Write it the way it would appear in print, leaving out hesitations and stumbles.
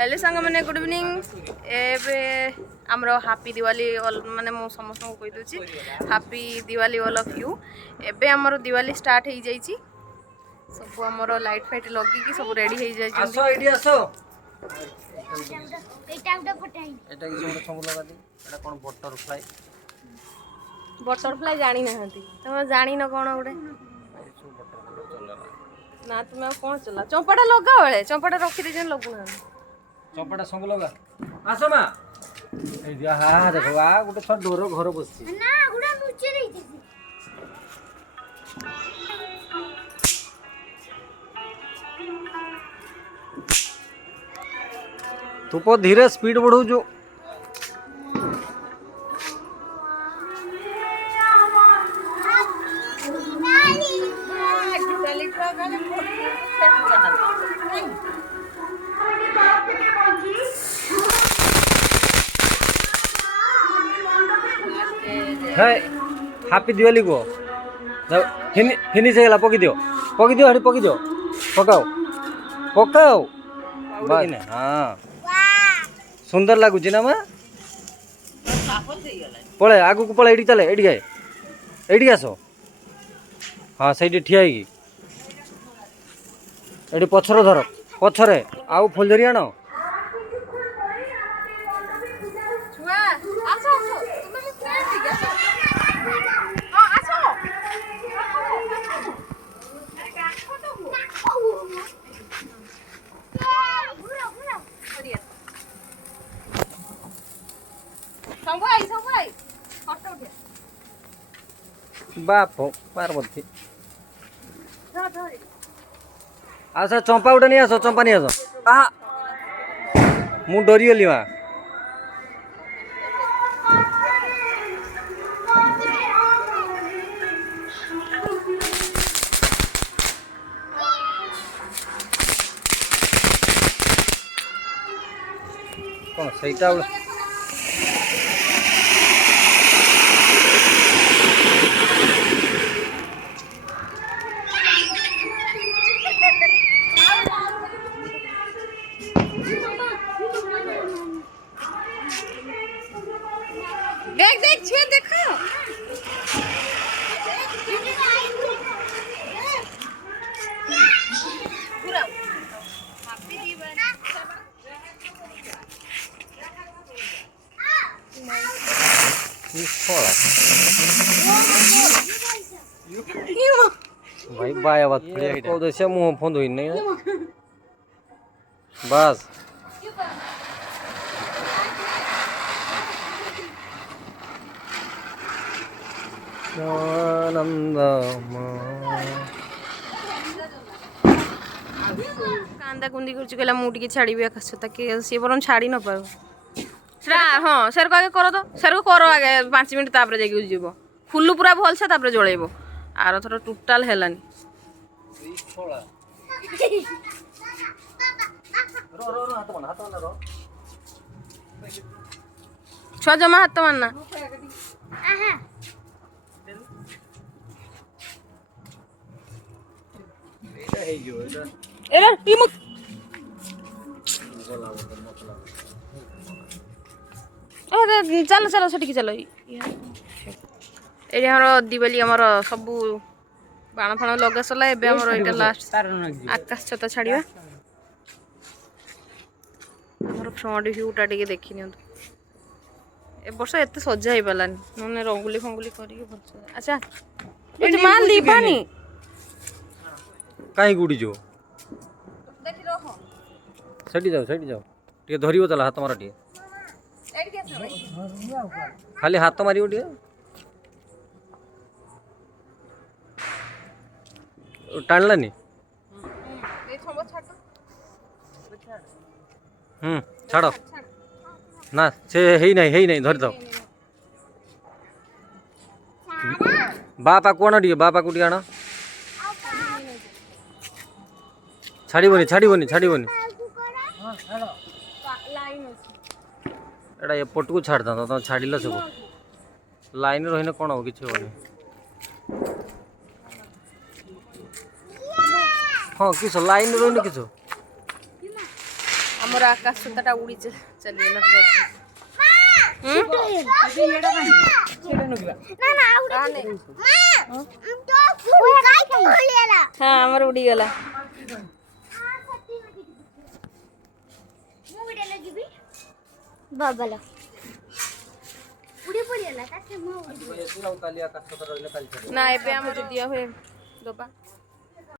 Hello सांग मैंने good evening एबे आमर हापी दिवाली माने मो समस्त को कहि दोची happy Diwali all of you. एबे आमर दिवाली स्टार्ट हो जाइए सब आमर लाइट फाइट लगी कि सब रेडी हो जाइए। आसो एडी आसो एटा एटा कि जोड़ सब लगा दी एटा कोन बटरफ्लाई बटरफ्लाई जानी नहंती तुम जानी न कोन गोटे ना तुम कौन चला चंपाटा लगा बेले चंपाटा रखी दे लगू ना चंपाटा सब लगा आसो मा ए दिया हा देखो आ गुटे छ डोर घर बसछि ना गुडा नुचे रही तू को धीरे स्पीड बढ़ौ जो है हैप्पी दिवाली को फिनिश हो गला पकी दियो हड़ी पकी दियो पकाओ पकाओ बाकी ने हां सुंदर लागुची ना मा पळे आगु को पळे एडी चले एडी गाय एडी आसो हाँ सही ठिया है एडी पछर धर पछरे आउ फुलझरी आण बाप पार्वती अच्छा चंपा उठे नहीं आसो चंपा नहीं आसो आ मु डरी गली माँ कौन सही देख देख छे देखो पूरा हैप्पी दिवाली भाई बाया बात को दे मुंह फोन धोई नहीं बस आनंद कांदा कुंदी कर कहला मु टिके छाड़ी आकाश ताकि सी बरन छाड़ी न पारो सेटा हाँ सेर को आगे कर दो सेर को कर आगे 5 मिनट तापर जाके जीव फुल्लु पूरा भल से तापर जळेबो आर थर टोटाल हेलानी छुआ जमा हाथ मानना एरा टीम अरे चलो चलो सेठी चलो ये हमर दिवाली हमर सब बाण फाण लगा सला एबे हमर एटा लास्ट आकाश छता छाड़िया हमर फ्रंट व्यूटा टिके देखि नियंत ए वर्ष एते सजा ही पालानी नने रंगोली फंगोली करी भल अच्छा ए जे मान लीबानी काई गुडी जो देखि रहो सेठी जाओ टिके धरियो चला हाथ मार टिके एडी के खाली हाथ मारियो टिके टाणलानी ए थंबो छाड़ छाड़ ना से हेई नहीं धरि दो बापा कोण टिके बापा को टिके आण छाड़ीबनी एटा एपट को छाड़ दो तुम छाड़िल सब लाइन रही कौन हो कि हाँ किस लाइन रही किस ଆମର ଆକାଶ ଛତାଟା ଉଡ଼ି ଚାଲିଗଲା। ହଁ ଆମର ଉଡ଼ିଗଲା। ବାବାଲା ନା ଏବେ ଆମର ଦିଆ ହୁଏ ଦବା।